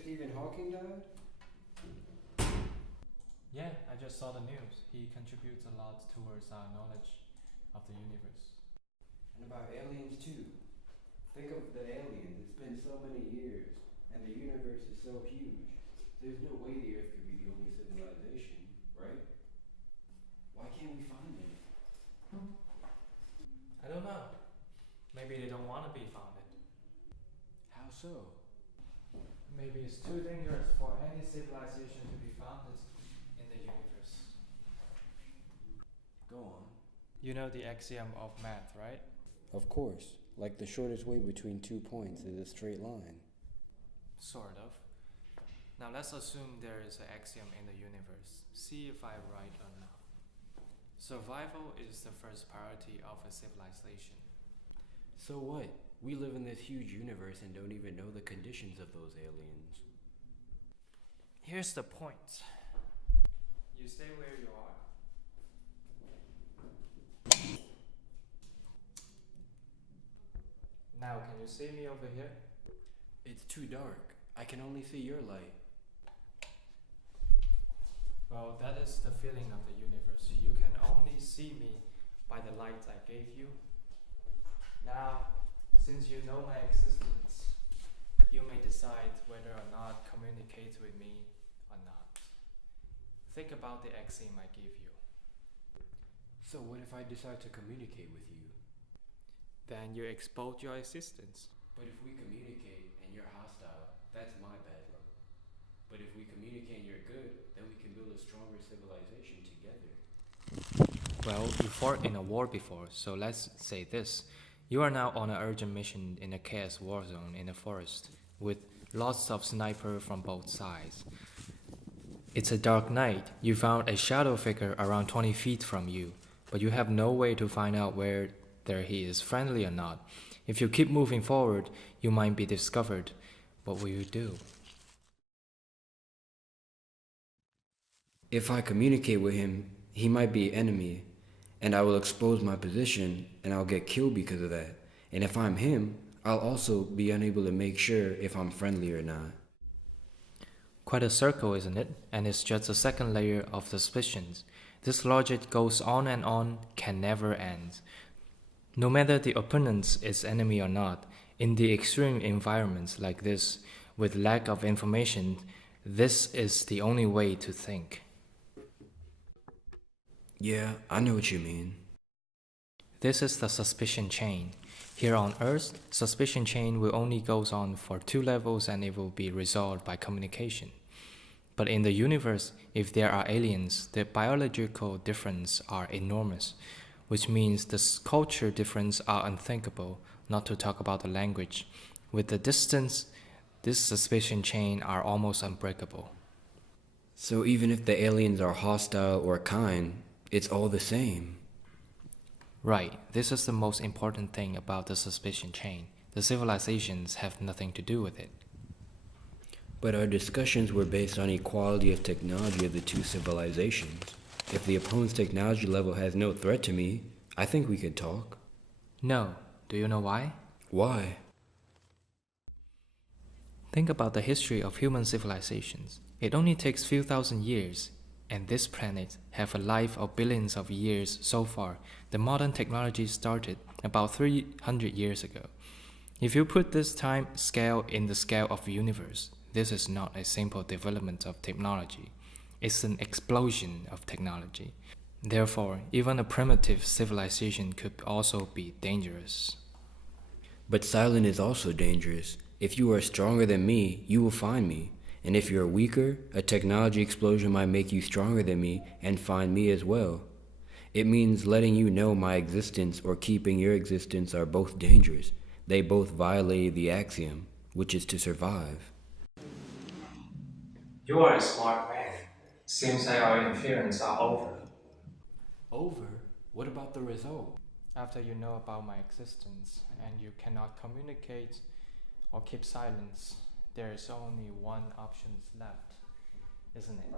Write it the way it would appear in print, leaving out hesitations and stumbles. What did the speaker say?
Stephen Hawking died? Yeah, I just saw the news. He contributes a lot towards our knowledge of the universe. And about aliens too. Think of the aliens. It's been so many years, and the universe is so huge. There's no way the Earth could be the only civilization, right? Why can't we find it? I don't know. Maybe they don't want to be founded. How so? Maybe it's too dangerous for any civilization to be founded in the universe. Go on. You know the axiom of math, right? Of course. Like the shortest way between 2 points is a straight line. Sort of. Now let's assume there is an axiom in the universe. See if I'm right or not. Survival is the first priority of a civilization. So what? We live in this huge universe and don't even know the conditions of those aliens. Here's the point. You stay where you are. Now, can you see me over here? It's too dark. I can only see your light. Well, that is the feeling of the universe. You can only see me by the light I gave you. Now, since you know my existence, you may decide whether or not communicate with me or not. Think about the axiom I gave you. So what if I decide to communicate with you? Then you expose your existence. But if we communicate and you're hostile, that's my bad luck. But if we communicate and you're good, then we can build a stronger civilization together. Well, you fought in a war before, so let's say this. You are now on an urgent mission in a chaos war zone in a forest, with lots of snipers from both sides. It's a dark night. You found a shadow figure around 20 feet from you, but you have no way to find out whether he is friendly or not. If you keep moving forward, you might be discovered. What will you do? If I communicate with him, he might be enemy, and I will expose my position, and I'll get killed because of that. And if I'm him, I'll also be unable to make sure if I'm friendly or not. Quite a circle, isn't it? And it's just a second layer of suspicions. This logic goes on and on, can never end. No matter the opponent is enemy or not, in the extreme environments like this, with lack of information, this is the only way to think. Yeah, I know what you mean. This is the suspicion chain. Here on Earth, suspicion chain will only goes on for 2 levels and it will be resolved by communication. But in the universe, if there are aliens, the biological differences are enormous, which means the culture differences are unthinkable, not to talk about the language. With the distance, this suspicion chain are almost unbreakable. So even if the aliens are hostile or kind, it's all the same. Right, this is the most important thing about the suspicion chain. The civilizations have nothing to do with it. But our discussions were based on equality of technology of the 2 civilizations. If the opponent's technology level has no threat to me, I think we could talk. No, do you know why? Why? Think about the history of human civilizations. It only takes few thousand years, and this planet have a life of billions of years so far. The modern technology started about 300 years ago. If you put this time scale in the scale of the universe, this is not a simple development of technology. It's an explosion of technology. Therefore, even a primitive civilization could also be dangerous. But silent is also dangerous. If you are stronger than me, you will find me. And if you're weaker, a technology explosion might make you stronger than me and find me as well. It means letting you know my existence or keeping your existence are both dangerous. They both violate the axiom, which is to survive. You are a smart man. Seems like our interference are over. Over? What about the result? After you know about my existence and you cannot communicate or keep silence, there is only one option left, isn't it?